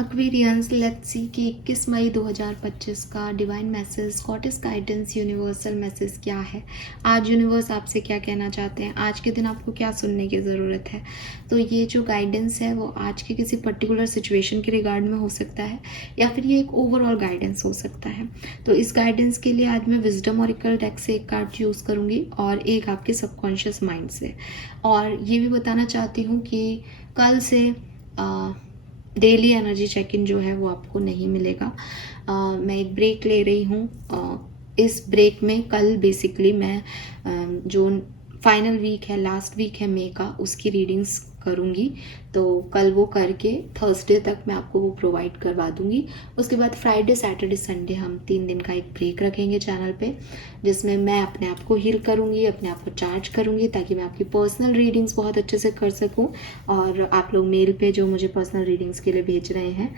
Aquarians, let's see कि 21 मई 2025 का divine message, goddess guidance, universal message क्या है। आज यूनिवर्स आपसे क्या कहना चाहते हैं, आज के दिन आपको क्या सुनने की ज़रूरत है। तो ये जो गाइडेंस है वो आज के किसी पर्टिकुलर सिचुएशन के रिगार्ड में हो सकता है या फिर ये एक ओवरऑल गाइडेंस हो सकता है। तो इस गाइडेंस के लिए आज मैं विजडम ऑरिकल डेक से एक कार्ड यूज़ करूँगी और एक आपके सबकॉन्शियस माइंड से। और ये भी बताना चाहती हूँ कि कल से डेली एनर्जी चेक इन जो है वो आपको नहीं मिलेगा। मैं एक ब्रेक ले रही हूँ। इस ब्रेक में कल बेसिकली मैं जो फाइनल वीक है, लास्ट वीक है मई का, उसकी रीडिंग्स करूँगी। तो कल वो करके थर्सडे तक मैं आपको वो प्रोवाइड करवा दूँगी। उसके बाद फ्राइडे, सैटरडे, संडे हम 3 दिन का एक ब्रेक रखेंगे चैनल पे, जिसमें मैं अपने आप को हील करूँगी, अपने आप को चार्ज करूँगी, ताकि मैं आपकी पर्सनल रीडिंग्स बहुत अच्छे से कर सकूँ। और आप लोग मेल पे जो मुझे पर्सनल रीडिंग्स के लिए भेज रहे हैं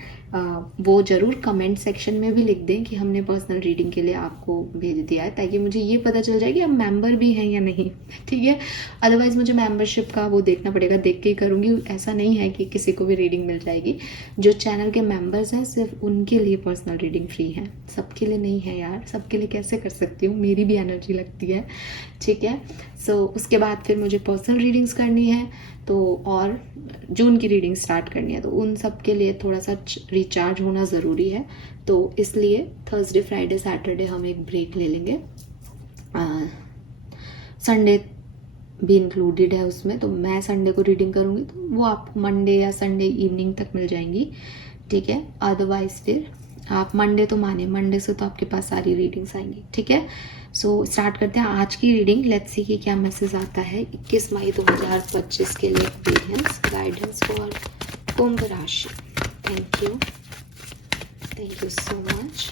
वो ज़रूर कमेंट सेक्शन में भी लिख दें कि हमने पर्सनल रीडिंग के लिए आपको भेज दिया है, ताकि मुझे ये पता चल जाए कि आप मेंबर भी हैं या नहीं, ठीक है। अदरवाइज़ मुझे मेंबरशिप का वो देखना पड़ेगा, देख के ही करूँगी। ऐसा नहीं है कि किसी को भी रीडिंग मिल जाएगी। जो चैनल के मेंबर्स हैं सिर्फ उनके लिए पर्सनल रीडिंग फ्री है, सबके लिए नहीं है यार। सबके लिए कैसे कर सकती हूँ, मेरी भी एनर्जी लगती है, ठीक है। सो उसके बाद फिर मुझे पर्सनल रीडिंग्स करनी है, तो और जून की रीडिंग स्टार्ट करनी है, तो उन सब के लिए थोड़ा सा रिचार्ज होना ज़रूरी है। तो इसलिए थर्सडे, फ्राइडे, सैटरडे हम एक ब्रेक ले लेंगे। संडे भी इंक्लूडेड है उसमें, तो मैं संडे को रीडिंग करूँगी, तो वो आपको मंडे या संडे इवनिंग तक मिल जाएंगी, ठीक है। अदरवाइज़ फिर आप मंडे तो माने, मंडे से तो आपके पास सारी रीडिंग्स आएंगी, ठीक है। सो स्टार्ट करते हैं आज की रीडिंग। लेट्स सी कि क्या मैसेज आता है 21 मई 2025 के लिए। एक्सपीरियंस गाइडेंस फॉर कुंभ राशि। Thank you so much.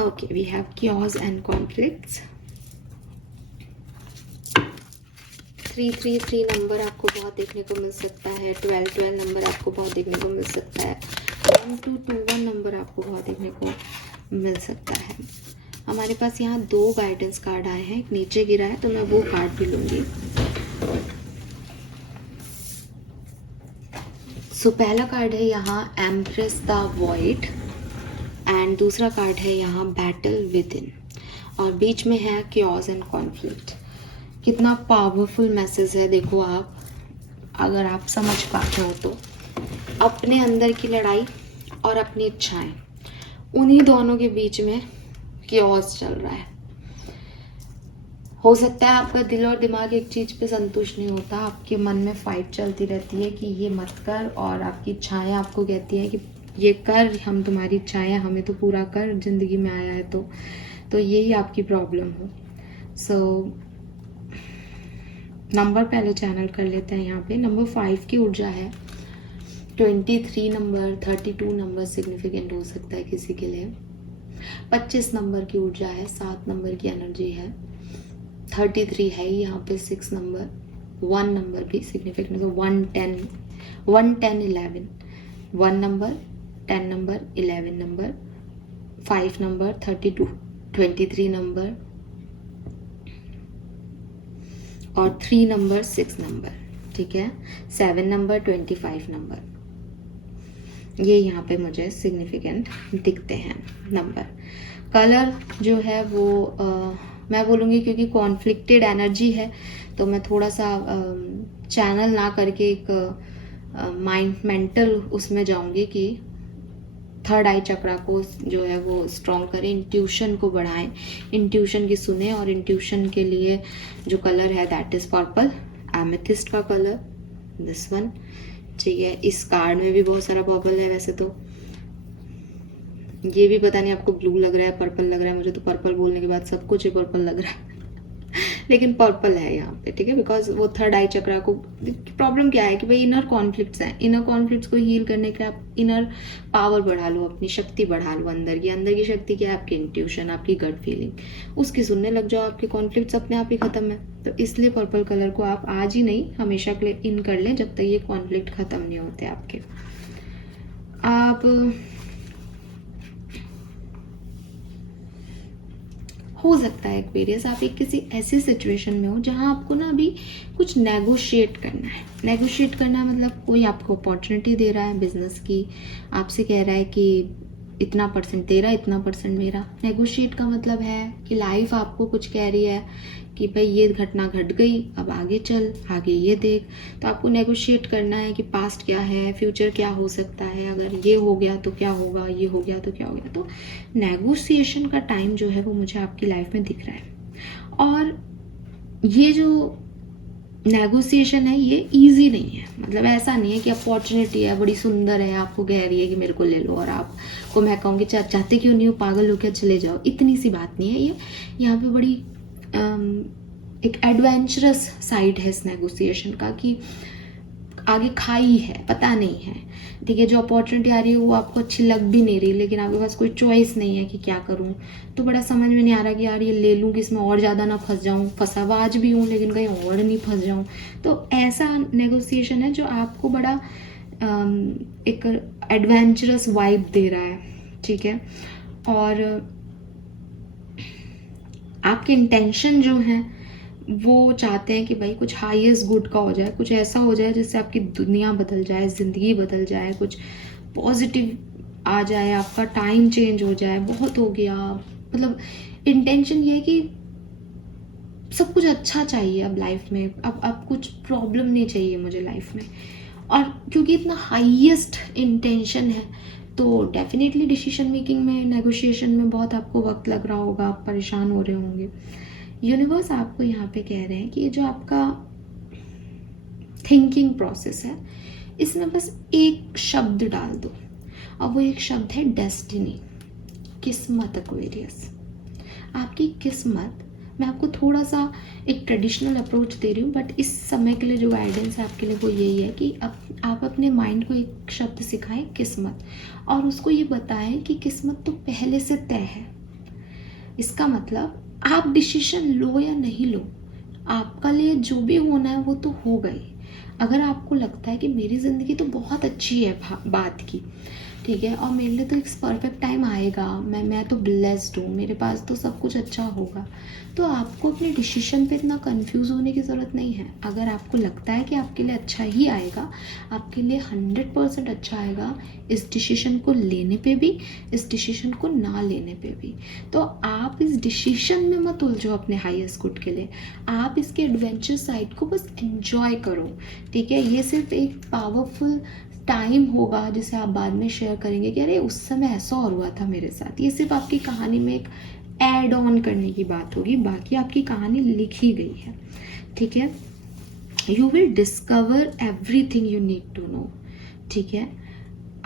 Okay, we have chaos and conflicts. 333 number आपको बहुत देखने को मिल सकता है। 1212 नंबर आपको बहुत देखने को मिल सकता है। 1221 नंबर आपको बहुत देखने को मिल सकता है। हमारे पास यहाँ 2 गाइडेंस कार्ड आए हैं, एक नीचे गिरा है, तो मैं वो कार्ड भी लूँगी। सो पहला कार्ड है यहाँ एम्प्रेस द वॉइड एंड दूसरा कार्ड है यहाँ बैटल विद इन, और बीच में है chaos एंड कॉन्फ्लिक्ट। कितना पावरफुल मैसेज है, देखो आप अगर आप समझ पाते हो तो। अपने अंदर की लड़ाई और अपनी इच्छाएं, उन्हीं दोनों के बीच में chaos चल रहा है। हो सकता है आपका दिल और दिमाग एक चीज़ पे संतुष्ट नहीं होता, आपके मन में फाइट चलती रहती है कि ये मत कर, और आपकी इच्छाएं आपको कहती हैं कि ये कर, हम तुम्हारी इच्छाएं हमें तो पूरा कर, जिंदगी में आया है तो यही आपकी प्रॉब्लम हो। सो नंबर पहले चैनल कर लेते हैं। यहाँ पे नंबर 5 की ऊर्जा है। 23 नंबर, 32 नंबर सिग्निफिकेंट हो सकता है किसी के लिए। 25 नंबर की ऊर्जा है, 7 नंबर की एनर्जी है। 33 है यहाँ पे 6 नंबर, 1 नंबर भी significant, 1 10 1 10 11, 1 number, 10 number, 11 number, 5 number, 32 23 number और 3 नंबर, 6 नंबर, ठीक है। 7 नंबर, 25 नंबर, ये यहाँ पे मुझे सिग्निफिकेंट दिखते हैं नंबर। कलर जो है वो मैं बोलूँगी क्योंकि कॉन्फ्लिक्टेड एनर्जी है, तो मैं थोड़ा सा चैनल ना करके एक मेंटल उसमें जाऊँगी कि थर्ड आई चक्रा को जो है वो स्ट्रॉन्ग करें, इंट्यूशन को बढ़ाएं, इंट्यूशन की सुने। और इंट्यूशन के लिए जो कलर है दैट इज़ पर्पल, एमेथिस्ट का कलर, दिस वन, ठीक है। इस कार्ड में भी बहुत सारा पर्पल है, वैसे तो ये भी पता नहीं आपको ब्लू लग रहा है, पर्पल लग रहा है, मुझे तो पर्पल बोलने के बाद सब कुछ ही पर्पल लग रहा है लेकिन पर्पल है यहाँ पे, ठीक है। बिकॉज वो थर्ड आई चक्रा को प्रॉब्लम क्या है कि भाई इनर कॉन्फ्लिक्ट्स हैं, इनर कॉन्फ्लिक्ट्स को हील करने के लिए आप इनर पावर बढ़ा लो, अपनी शक्ति बढ़ा लो। अंदर की शक्ति क्या है? आपकी इंट्यूशन, आपकी गट फीलिंग, उसकी सुनने लग जाओ, आपके कॉन्फ्लिक्ट्स अपने आप ही खत्म है। तो इसलिए पर्पल कलर को आप आज ही नहीं, हमेशा के लिए इन कर लें जब तक ये कॉन्फ्लिक्ट खत्म नहीं होते आपके। आप हो सकता है एक्वेरियस आप एक किसी ऐसी सिचुएशन में हो जहाँ आपको ना अभी कुछ नेगोशिएट करना है। नेगोशिएट करना मतलब कोई आपको अपॉर्चुनिटी दे रहा है बिजनेस की, आपसे कह रहा है कि इतना परसेंट तेरा, इतना परसेंट मेरा। नेगोशिएट का मतलब है कि लाइफ आपको कुछ कह रही है कि भाई ये घटना घट गई, अब आगे चल, आगे ये देख। तो आपको नेगोशिएट करना है कि पास्ट क्या है, फ्यूचर क्या हो सकता है, अगर ये हो गया तो क्या होगा, ये हो गया तो क्या हो गया। तो नेगोशिएशन का टाइम जो है वो मुझे आपकी लाइफ में दिख रहा है। और ये जो नेगोशिएशन है ये इजी नहीं है, मतलब ऐसा नहीं है कि अपॉर्चुनिटी है बड़ी सुंदर है, आपको कह रही है कि मेरे को ले लो और आपको मैं कहूँगी चाहते क्यों नहीं हो, पागल हो क्या, चले जाओ। इतनी सी बात नहीं है ये। यहाँ पे बड़ी एक एडवेंचरस साइड है इस नेगोशिएशन का कि आगे खाई है, पता नहीं है, ठीक है। जो अपॉर्चुनिटी आ रही है वो आपको अच्छी लग भी नहीं रही, लेकिन आपके पास कोई चॉइस नहीं है कि क्या करूं। तो बड़ा समझ में नहीं आ रहा कि यार ये ले लूं कि इसमें और ज़्यादा ना फंस जाऊं, फंसाबाज भी हूं लेकिन कहीं और नहीं फंस जाऊं। तो ऐसा नेगोशिएशन है जो आपको बड़ा एक एडवेंचरस वाइब दे रहा है, ठीक है। और आपके इंटेंशन जो हैं वो चाहते हैं कि भाई कुछ हाईएस्ट गुड का हो जाए, कुछ ऐसा हो जाए जिससे आपकी दुनिया बदल जाए, ज़िंदगी बदल जाए, कुछ पॉजिटिव आ जाए, आपका टाइम चेंज हो जाए। बहुत हो गया, मतलब इंटेंशन ये है कि सब कुछ अच्छा चाहिए अब लाइफ में, अब कुछ प्रॉब्लम नहीं चाहिए मुझे लाइफ में। और क्योंकि इतना हाईएस्ट इंटेंशन है तो डेफिनेटली डिसीजन मेकिंग में, नेगोशिएशन में बहुत आपको वक्त लग रहा होगा, आप परेशान हो रहे होंगे। यूनिवर्स आपको यहाँ पे कह रहे हैं कि ये जो आपका थिंकिंग प्रोसेस है इसमें बस एक शब्द डाल दो, और वो एक शब्द है डेस्टिनी, किस्मत। एक्वेरियस आपकी किस्मत, मैं आपको थोड़ा सा एक ट्रेडिशनल अप्रोच दे रही हूँ, बट इस समय के लिए जो गाइडेंस है आपके लिए वो यही है कि आप अपने माइंड को एक शब्द सिखाएं, किस्मत, और उसको ये बताएं कि किस्मत तो पहले से तय है। इसका मतलब आप डिसीजन लो या नहीं लो, आपका लिए जो भी होना है वो तो हो गई। अगर आपको लगता है कि मेरी ज़िंदगी तो बहुत अच्छी है बात की, ठीक है, और मेरे लिए तो एक परफेक्ट टाइम आएगा, मैं तो ब्लेस्ड हूँ, मेरे पास तो सब कुछ अच्छा होगा, तो आपको अपने डिसीजन पे इतना कंफ्यूज होने की ज़रूरत नहीं है। अगर आपको लगता है कि आपके लिए अच्छा ही आएगा, आपके लिए 100% अच्छा आएगा, इस डिसीजन को लेने पे भी, इस डिसीजन को ना लेने पे भी। तो आप इस डिसीजन में मत उलझो अपने हाईएस्ट गुड के लिए, आप इसके एडवेंचर साइड को बस एंजॉय करो, ठीक है। ये सिर्फ एक पावरफुल टाइम होगा जिसे आप बाद में शेयर करेंगे कि अरे उस समय ऐसा और हुआ था मेरे साथ। ये सिर्फ आपकी कहानी में एक ऐड ऑन करने की बात होगी, बाकी आपकी कहानी लिखी गई है, ठीक है। You will discover everything you need to know, ठीक है।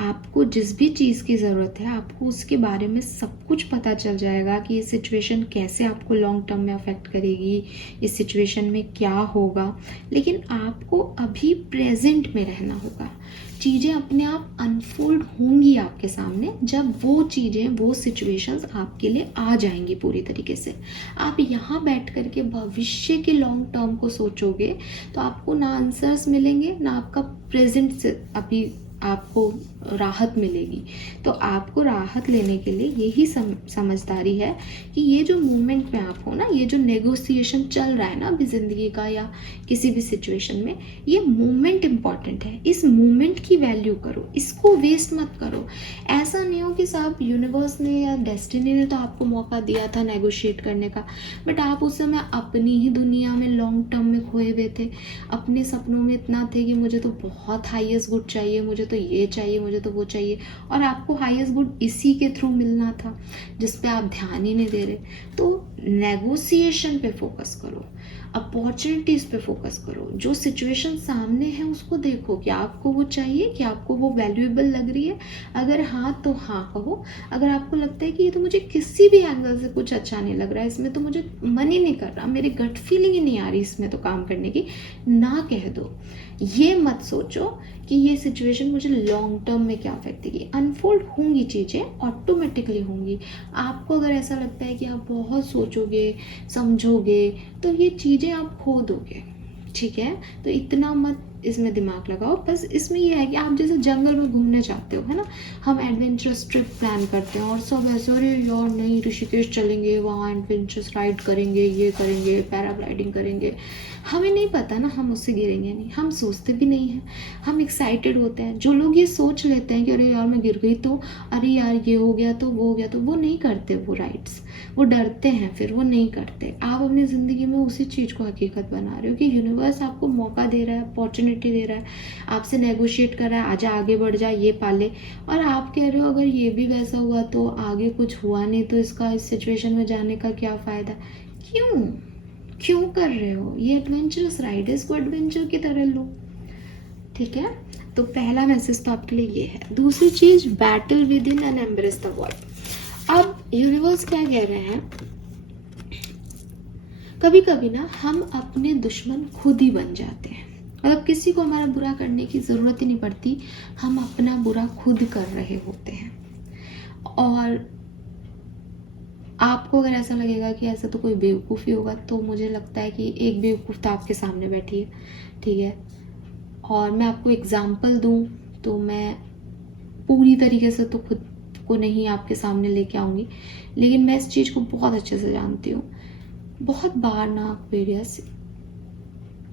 आपको जिस भी चीज़ की ज़रूरत है आपको उसके बारे में सब कुछ पता चल जाएगा कि ये सिचुएशन कैसे आपको लॉन्ग टर्म में अफेक्ट करेगी, इस सिचुएशन में क्या होगा। लेकिन आपको अभी प्रेजेंट में रहना होगा, चीज़ें अपने आप अनफोल्ड होंगी आपके सामने जब वो चीज़ें, वो सिचुएशंस आपके लिए आ जाएंगी पूरी तरीके से। आप यहाँ बैठ कर के भविष्य के लॉन्ग टर्म को सोचोगे तो आपको ना आंसर्स मिलेंगे, ना आपका प्रेजेंट से अभी आपको राहत मिलेगी। तो आपको राहत लेने के लिए यही समझदारी है कि ये जो मूवमेंट में आप हो ना, ये जो नेगोशिएशन चल रहा है ना अभी ज़िंदगी का या किसी भी सिचुएशन में, ये मूवमेंट इम्पॉर्टेंट है। इस मूवमेंट की वैल्यू करो, इसको वेस्ट मत करो। ऐसा नहीं हो कि साहब यूनिवर्स ने या डेस्टिनी ने तो आपको मौका दिया था नेगोशिएट करने का, बट आप उस समय अपनी ही दुनिया में लॉन्ग टर्म में खोए हुए थे, अपने सपनों में इतना थे कि मुझे तो बहुत हाईएस्ट गुड चाहिए, मुझे तो ये चाहिए, मुझे तो वो चाहिए, और आपको हाईएस्ट गुड इसी के थ्रू मिलना था जिस पे आप ध्यान ही नहीं दे रहे। तो नेगोशिएशन पे फोकस करो, अपॉर्चुनिटीज़ पे फोकस करो, जो सिचुएशन सामने है उसको देखो कि आपको वो चाहिए, कि आपको वो वैल्यूएबल लग रही है। अगर हाँ तो हाँ कहो, अगर आपको लगता है कि ये तो मुझे किसी भी एंगल से कुछ अच्छा नहीं लग रहा है, इसमें तो मुझे मन ही नहीं कर रहा, मेरी गट फीलिंग ही नहीं आ रही इसमें तो काम करने की, ना कह दो। ये मत सोचो कि ये सिचुएशन मुझे लॉन्ग टर्म में क्या अफेक्ट देगी। अनफोल्ड होंगी चीज़ें, ऑटोमेटिकली होंगी। आपको अगर ऐसा लगता है कि आप बहुत सोचोगे, समझोगे, तो ये चीज़ें आप खो दोगे, ठीक है। तो इतना मत इसमें दिमाग लगाओ। बस इसमें ये है कि आप जैसे जंगल में घूमने जाते हो, है ना, हम एडवेंचरस ट्रिप प्लान करते हैं और सब ऐसे, अरे यार नहीं ऋषिकेश चलेंगे, वहाँ एडवेंचरस राइड करेंगे, ये करेंगे, पैराग्लाइडिंग करेंगे। हमें नहीं पता ना हम उससे गिरेंगे नहीं, हम सोचते भी नहीं हैं, हम एक्साइटेड होते हैं। जो लोग ये सोच लेते हैं कि अरे यार मैं गिर गई तो, अरे यार ये हो गया तो, वो हो गया तो, वो नहीं करते वो राइड्स, वो डरते हैं, फिर वो नहीं करते। आप अपनी ज़िंदगी में उसी चीज़ को हकीकत बना रहे हो कि यूनिवर्स आपको मौका दे रहा है, अपॉर्चुनिटी दे रहा है, आपसे नेगोशिएट कर रहा है, आजा आगे बढ़ जा, ये पाले। और आप कह रहे हो अगर ये भी वैसा हुआ तो आगे कुछ हुआ नहीं तो इसका इस सिचुएशन में जाने का क्या फ़ायदा। क्यों क्यों कर रहे हो? ये एडवेंचरस राइड है, इसको एडवेंचर की तरह लो। ठीक है, तो पहला मैसेज तो आपके लिए ये है। दूसरी चीज़, battle within and embrace the void. अब यूनिवर्स क्या कह रहे हैं, कभी कभी ना हम अपने दुश्मन खुद ही बन जाते हैं। मतलब किसी को हमारा बुरा करने की ज़रूरत ही नहीं पड़ती, हम अपना बुरा खुद कर रहे होते हैं। और आपको अगर ऐसा लगेगा कि ऐसा तो कोई बेवकूफ़ी होगा, तो मुझे लगता है कि एक बेवकूफ़ तो आपके सामने बैठी है। ठीक है, और मैं आपको एग्ज़ाम्पल दूं तो मैं पूरी तरीके से तो खुद को नहीं आपके सामने लेके आऊँगी, लेकिन मैं इस चीज़ को बहुत अच्छे से जानती हूँ। बहुत बार ना वेरियस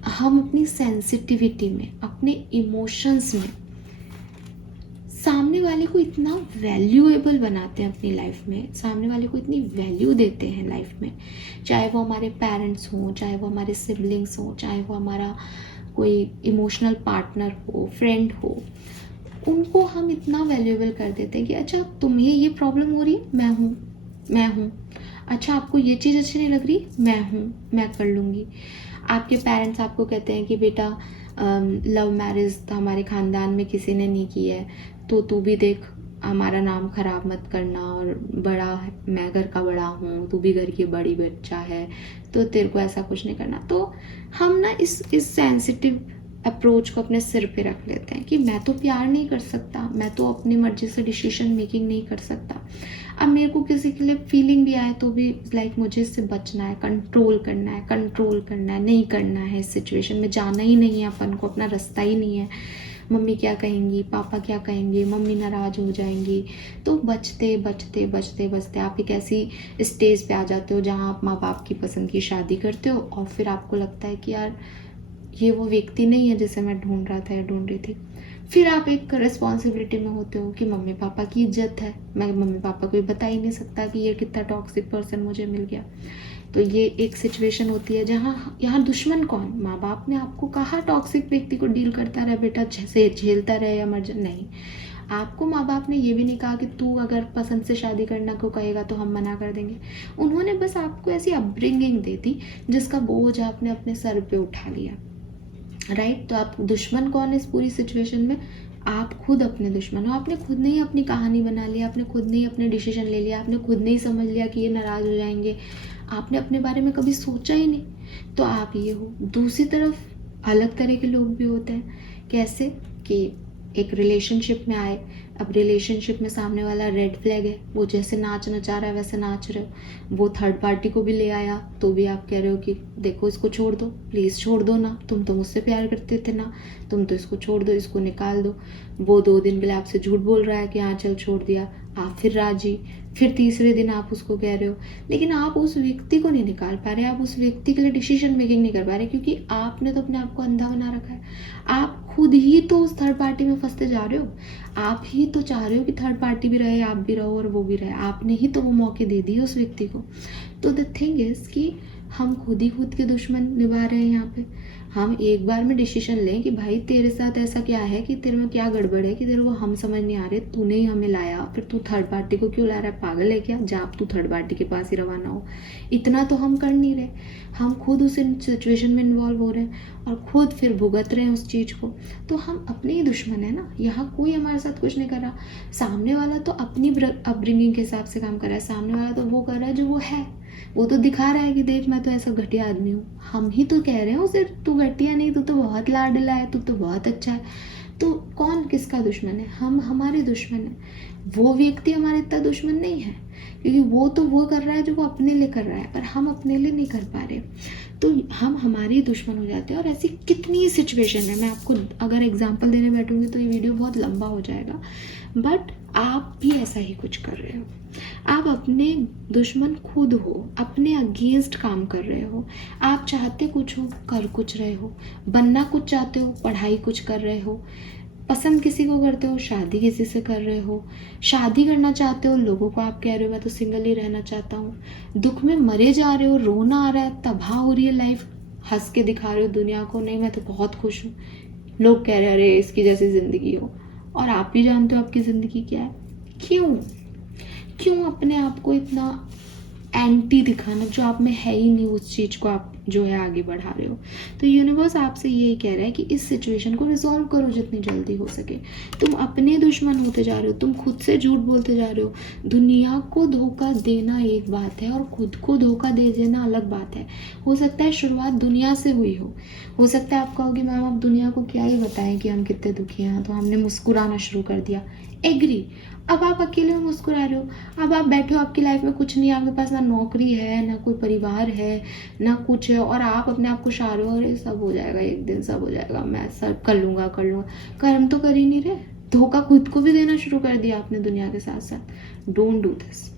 हम अपनी सेंसिटिविटी में, अपने इमोशंस में सामने वाले को इतना वैल्यूएबल बनाते हैं अपनी लाइफ में, सामने वाले को इतनी वैल्यू देते हैं लाइफ में, चाहे वो हमारे पेरेंट्स हों, चाहे वो हमारे सिबलिंग्स हों, चाहे वो हमारा कोई इमोशनल पार्टनर हो, फ्रेंड हो, उनको हम इतना वैल्यूएबल कर देते हैं कि अच्छा तुम्हें ये प्रॉब्लम हो रही है, मैं हूँ। अच्छा आपको ये चीज़ अच्छी नहीं लग रही, मैं हूँ, मैं कर लूँगी। आपके पेरेंट्स आपको कहते हैं कि बेटा लव मैरिज तो हमारे ख़ानदान में किसी ने नहीं की है, तो तू भी देख, हमारा नाम ख़राब मत करना, और बड़ा है, मैं घर का बड़ा हूँ, तू भी घर की बड़ी बच्चा है, तो तेरे को ऐसा कुछ नहीं करना। तो हम ना इस सेंसिटिव अप्रोच को अपने सिर पे रख लेते हैं कि मैं तो प्यार नहीं कर सकता, मैं तो अपनी मर्जी से डिसीजन मेकिंग नहीं कर सकता। अब मेरे को किसी के लिए फीलिंग भी आए तो भी लाइक मुझे इससे बचना है, कंट्रोल करना है, नहीं करना है, इस सिचुएशन में जाना ही नहीं है अपन को, अपना रास्ता ही नहीं है। मम्मी क्या कहेंगी, पापा क्या कहेंगे, मम्मी नाराज़ हो जाएंगी। तो बचते बचते बचते बचते आप एक ऐसी स्टेज पे आ जाते हो जहाँ आप माँ बाप की पसंद की शादी करते हो, और फिर आपको लगता है कि यार ये वो व्यक्ति नहीं है जिसे मैं ढूंढ रहा था या ढूंढ रही थी। फिर आप एक रिस्पॉन्सिबिलिटी में होते हो कि मम्मी पापा की इज्जत है, मैं मम्मी पापा को बता ही नहीं सकता कि ये कितना टॉक्सिक पर्सन मुझे मिल गया। तो ये एक सिचुएशन होती है जहाँ यहाँ दुश्मन कौन, माँ बाप ने आपको कहा टॉक्सिक व्यक्ति को डील करता रहे बेटा, जैसे झेलता रहे या मर जाए, नहीं। आपको माँ बाप ने ये भी नहीं कहा कि तू अगर पसंद से शादी करना को कहेगा तो हम मना कर देंगे। उन्होंने बस आपको ऐसी अपब्रिंगिंग दे दी जिसका बोझ आपने अपने सर पे उठा लिया, राइट। तो आप दुश्मन कौन है इस पूरी सिचुएशन में? आप खुद अपने दुश्मन हो। आपने खुद ने ही अपनी कहानी बना ली, आपने खुद ने ही अपने डिसीजन ले लिया, आपने खुद ने ही समझ लिया कि ये नाराज़ हो जाएंगे, आपने अपने बारे में कभी सोचा ही नहीं। तो आप ये हो। दूसरी तरफ अलग तरह के लोग भी होते हैं। कैसे कि एक रिलेशनशिप में आए, अब रिलेशनशिप में सामने वाला रेड फ्लैग है, वो जैसे नाचना चाह रहा है वैसे नाच रहे हो, वो थर्ड पार्टी को भी ले आया तो भी आप कह रहे हो कि देखो इसको छोड़ दो, प्लीज़ छोड़ दो ना, तुम तो मुझसे प्यार करते थे ना, तुम तो इसको छोड़ दो, इसको निकाल दो। वो 2 दिन के लिए आपसे झूठ बोल रहा है कि हाँ चल छोड़ दिया, आप फिर राजी, फिर तीसरे दिन आप उसको कह रहे हो, लेकिन आप उस व्यक्ति को नहीं निकाल पा रहे, आप उस व्यक्ति के लिए डिसीजन मेकिंग नहीं कर पा रहे, क्योंकि आपने तो अपने आप को अंधा बना रखा है। आप खुद ही तो उस थर्ड पार्टी में फंसते जा रहे हो, आप ही तो चाह रहे हो कि थर्ड पार्टी भी रहे, आप भी रहो और वो भी रहे, आपने ही तो वो मौके दे दिए उस व्यक्ति को। तो द थिंग इज कि हम खुद ही खुद के दुश्मन निभा रहे हैं यहाँ पे। हम एक बार में डिसीजन लें कि भाई तेरे साथ ऐसा क्या है, कि तेरे में क्या गड़बड़ है, कि तेरे को हम समझ नहीं आ रहे, तूने ही हमें लाया, फिर तू थर्ड पार्टी को क्यों ला रहा है, पागल है क्या, जा तू थर्ड पार्टी के पास ही रवाना हो। इतना तो हम कर नहीं रहे, हम खुद उस सिचुएशन में इन्वॉल्व हो रहे हैं और खुद फिर भुगत रहे हैं उस चीज़ को। तो हम अपने ही दुश्मन है ना, यहाँ कोई हमारे साथ कुछ नहीं कर रहा। सामने वाला तो अपनी अपब्रिंगिंग के हिसाब से काम कर रहा है, सामने वाला तो वो कर रहा है जो वो है, वो तो दिखा रहा है कि देख मैं तो ऐसा घटिया आदमी हूँ। हम ही तो कह रहे हैं उसे तू घटिया नहीं, तू तो बहुत लाडला है, तू तो बहुत अच्छा है। तो कौन किसका दुश्मन है? हम हमारे दुश्मन है। वो व्यक्ति हमारा इतना दुश्मन नहीं है, क्योंकि वो तो वो कर रहा है जो वो अपने लिए कर रहा है, पर हम अपने लिए नहीं कर पा रहे, तो हम हमारे ही दुश्मन हो जाते हैं। और ऐसी कितनी सिचुएशन है, मैं आपको अगर एग्जांपल देने बैठूंगी तो ये वीडियो बहुत लंबा हो जाएगा, बट आप भी ऐसा ही कुछ कर रहे हो। आप अपने दुश्मन खुद हो, अपने अगेंस्ट काम कर रहे हो। आप चाहते कुछ हो, कर कुछ रहे हो, बनना कुछ चाहते हो, पढ़ाई कुछ कर रहे हो, पसंद किसी को करते हो, शादी किसी से कर रहे हो, शादी करना चाहते हो, लोगों को आप कह रहे हो मैं तो सिंगल ही रहना चाहता हूँ, दुख में मरे जा रहे हो, रोना आ रहा है, तबाह हो रही है लाइफ, हंस के दिखा रहे हो दुनिया को नहीं मैं तो बहुत खुश हूँ, लोग कह रहे हैं अरे इसकी जैसी ज़िंदगी हो, और आप भी जानते हो आपकी ज़िंदगी क्या है। क्यों अपने आप को इतना एंटी दिखाना, जो आप में है ही नहीं, उस चीज़ को आप जो है आगे बढ़ा रहे हो। तो यूनिवर्स आपसे यही कह रहा है कि इस सिचुएशन को रिजॉल्व करो जितनी जल्दी हो सके। तुम अपने दुश्मन होते जा रहे हो, तुम खुद से झूठ बोलते जा रहे हो। दुनिया को धोखा देना एक बात है और खुद को धोखा दे देना अलग बात है। हो सकता है शुरुआत दुनिया से हुई हो सकता है आप कहोगे मैम अब दुनिया को क्या ही बताएं कि हम कितने दुखी हैं, तो हमने मुस्कुराना शुरू कर दिया। एग्री, अब आप अकेले में मुस्कुरा रहे हो, अब आप बैठे हो, आपकी लाइफ में कुछ नहीं, आपके पास ना नौकरी है, ना कोई परिवार है, ना कुछ है, और आप अपने आप को शाह रहे हो अरे सब हो जाएगा, एक दिन सब हो जाएगा, मैं सब कर लूँगा। कर्म तो कर ही नहीं रहे, धोखा खुद को भी देना शुरू कर दिया आपने दुनिया के साथ साथ। Don't do this.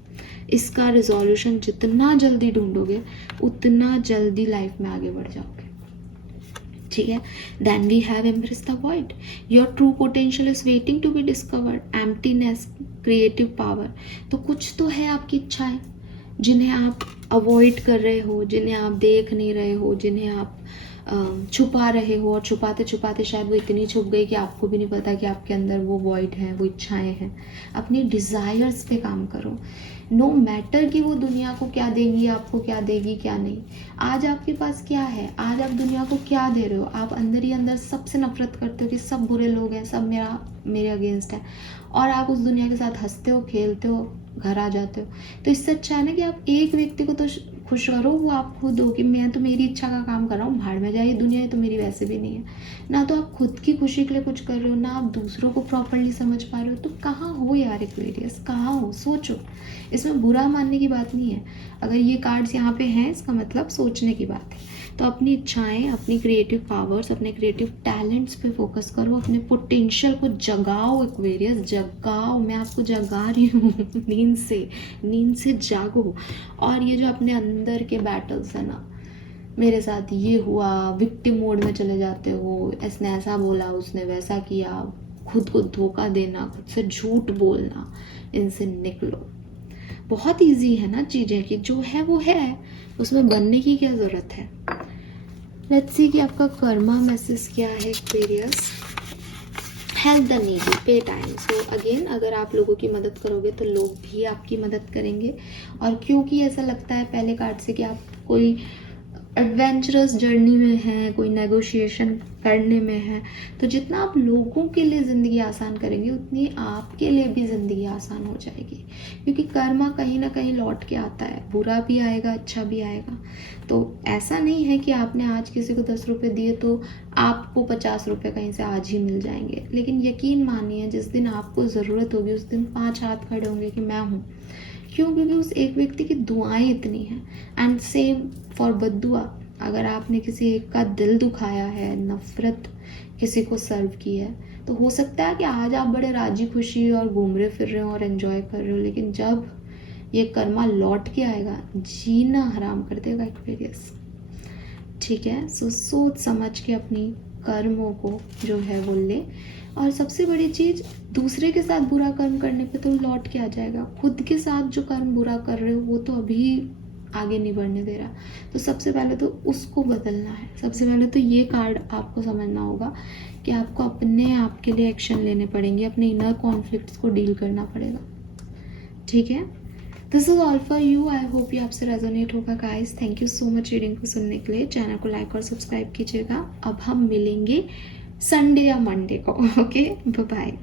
इसका रिजोल्यूशन जितना जल्दी ढूंढोगे उतना जल्दी लाइफ में आगे बढ़ जाओगे। ठीक है, then we have embrace the void. Your true potential is waiting to be discovered. Emptiness, creative power. तो कुछ तो है आपकी इच्छाएं जिन्हें आप अवॉइड कर रहे हो, जिन्हें आप देख नहीं रहे हो, जिन्हें आप छुपा रहे हो, और छुपाते छुपाते शायद वो इतनी छुप गई कि आपको भी नहीं पता कि आपके अंदर वो वॉइड है, वो इच्छाएं हैं। अपनी डिज़ायर्स पे काम करो, नो मैटर कि वो दुनिया को क्या देंगी, आपको क्या देगी, क्या नहीं। आज आपके पास क्या है, आज आप दुनिया को क्या दे रहे हो। आप अंदर ही अंदर सबसे नफरत करते हो कि सब बुरे लोग हैं, सब मेरे अगेंस्ट है, और आप उस दुनिया के साथ हंसते हो, खेलते हो, घर आ जाते हो। तो इससे अच्छा है ना कि आप एक व्यक्ति को तो खुश करो, वो आप खुद हो कि मैं तो मेरी इच्छा का काम कर रहा हूँ, भाड़ में जाए दुनिया, तो मेरी वैसे भी नहीं है। ना तो आप खुद की खुशी के लिए कुछ कर रहे हो, ना आप दूसरों को प्रॉपरली समझ पा रहे हो। तो कहाँ हो यार एक्वेरियस, कहाँ हो? सोचो, इसमें बुरा मानने की बात नहीं है। अगर ये कार्ड्स यहाँ पे हैं इसका मतलब सोचने की बात है। तो अपनी इच्छाएं, अपनी क्रिएटिव पावर्स, अपने क्रिएटिव टैलेंट्स पे फोकस करो, अपने पोटेंशियल को जगाओ एक्वेरियस, जगाओ। मैं आपको जगा रही हूँ नींद से जागो। और ये जो अपने अंदर के बैटल्स है ना, मेरे साथ ये हुआ, विक्टिम मोड में चले जाते हो, इसने ऐसा बोला, उसने वैसा किया, खुद को धोखा देना, खुद से झूठ बोलना, इनसे निकलो। बहुत इजी है ना चीज़ें कि जो है वो है, उसमें बनने की क्या ज़रूरत है। लेट्स सी कि आपका कर्मा मैसेज क्या है एक्वेरियस। हेल्प द नीडी, पे टाइम। सो अगेन, अगर आप लोगों की मदद करोगे तो लोग भी आपकी मदद करेंगे। और क्योंकि ऐसा लगता है पहले कार्ड से कि आप कोई एडवेंचरस जर्नी में हैं, कोई नेगोशिएशन करने में है, तो जितना आप लोगों के लिए ज़िंदगी आसान करेंगे उतनी आपके लिए भी ज़िंदगी आसान हो जाएगी। क्योंकि कर्मा कहीं ना कहीं लौट के आता है, बुरा भी आएगा, अच्छा भी आएगा। तो ऐसा नहीं है कि आपने आज किसी को 10 रुपये दिए तो आपको 50 रुपये कहीं से आज ही मिल जाएंगे। लेकिन यकीन मानिए, जिस दिन आपको ज़रूरत होगी उस दिन 5 हाथ खड़े होंगे कि मैं हूँ। क्यों? क्योंकि उस एक व्यक्ति की दुआएं इतनी हैं। एंड सेम फॉर बद्दुआ। अगर आपने किसी एक का दिल दुखाया है, नफरत किसी को सर्व की है, तो हो सकता है कि आज आप बड़े राजी खुशी और घूम रहे फिर रहे हो और एंजॉय कर रहे हो, लेकिन जब ये कर्मा लौट के आएगा, जीना हराम कर देगा एक्वेरियस। ठीक है, सो सोच समझ के अपनी कर्मों को जो है वो ले। और सबसे बड़ी चीज़, दूसरे के साथ बुरा कर्म करने पे तो लौट के आ जाएगा। खुद के साथ जो कर्म बुरा कर रहे हो वो तो अभी आगे नहीं बढ़ने दे रहा। तो सबसे पहले तो उसको बदलना है। सबसे पहले तो ये कार्ड आपको समझना होगा कि आपको अपने आप के लिए एक्शन लेने पड़ेंगे, अपने इनर कॉन्फ्लिक्ट्स को डील करना पड़ेगा। ठीक है, this is all for you. I hope ये आपसे रेजोनेट होगा guys. Thank you so much reading को सुनने के लिए। चैनल को लाइक और सब्सक्राइब कीजिएगा। अब हम मिलेंगे संडे या मंडे को। Okay, bye bye.